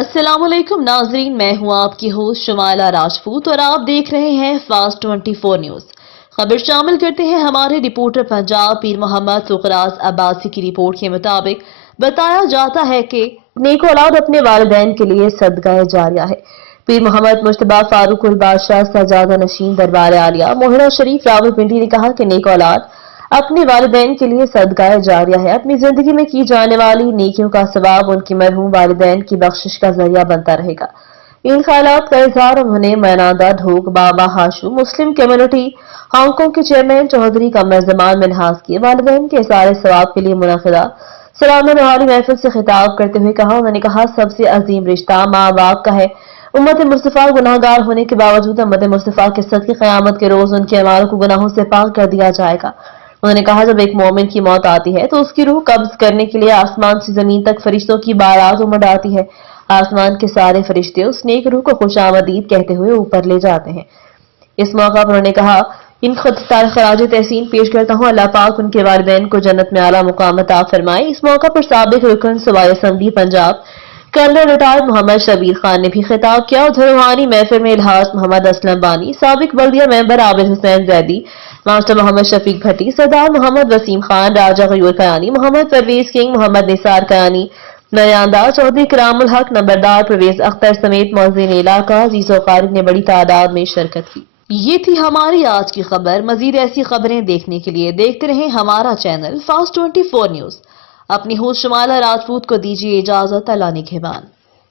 अस्सलाम वालेकुम नाजरीन, मैं हूं आपकी होस्ट शमाला राजपूत और आप देख रहे हैं फास्ट 24 न्यूज। खबर शामिल करते हैं हमारे रिपोर्टर पंजाब पीर मोहम्मद फुकराज अब्बासी की रिपोर्ट के मुताबिक बताया जाता है कि नेक औलाद अपने वालिदैन के लिए सदका जारिया है। पीर मोहम्मद मुश्तबा फारूक उल बादशाह सजादा नशीन दरबार आलिया मोहरा शरीफ रावलपिंडी ने कहा कि नेक औलाद अपने वालिदैन के लिए सदका जारिया है। अपनी जिंदगी में की जाने वाली नेकियों का सवाब उनके मरहूम वालिदैन की बख्शिश का जरिया बनता रहेगा। इन ख्यालात का इजहार उन्होंने मैनादा ढोक बाबा हाशू मुस्लिम कम्युनिटी हांगकांग के चेयरमैन चौधरी कमर जमान मिनहास किए वालिदैन के सारे सवाब के लिए मुनक़िदा सलाना नहारी महफिल से खिताब करते हुए कहा। उन्होंने कहा, सबसे अजीम रिश्ता माँ बाप का है। उम्मत मुस्तफ़ा गुनाहगार होने के बावजूद उम्मत मुस्तफ़ा के सदक़े क़यामत के रोज उनके अमालों को गुनाहों से पाक कर दिया जाएगा। उन्होंने कहा, जब एक मोमिन की मौत आती है तो उसकी रूह कब्ज करने के लिए आसमान से जमीन तक फरिश्तों की बारात उमड़ आती है। आसमान के सारे फरिश्ते उस नेक रूह को खुशामदीद कहते हुए ऊपर ले जाते हैं। इस मौका पर उन्होंने कहा, इन खराज तहसीन पेश करता हूँ, अल्लाह पाक उनके वालिदैन को जन्नत में आला मुकाम अता फरमाए। इस मौका पर साबिक रुकन सूबाई assembly Punjab colonel retired Mohammad Shabbir Khan ने भी खिताब किया। उधर रूहानी महफिल में इल्हास मोहम्मद असलम बानी, साबिक बल्दिया मेंबर आबिद हुसैन जैदी, मास्टर मोहम्मद शफीक भट्टी, सरदार मोहम्मद वसीम खान, राजा गयूर कयानी, मोहम्मद परवेज किंग, मोहम्मद निसार कयानी, नयानदार चौधरी करामुल हक, नंबरदार परवेज अख्तर समेत मौज़ीन इलाका अजीज़ व क़ारिब ने बड़ी तादाद में शिरकत की। ये थी हमारी आज की खबर। मजीद ऐसी खबरें देखने के लिए देखते रहें हमारा चैनल फास्ट 24 न्यूज। अपनी होस्ट शमाला राजपूत को दीजिए इजाजत। अल्लाह निगहबान।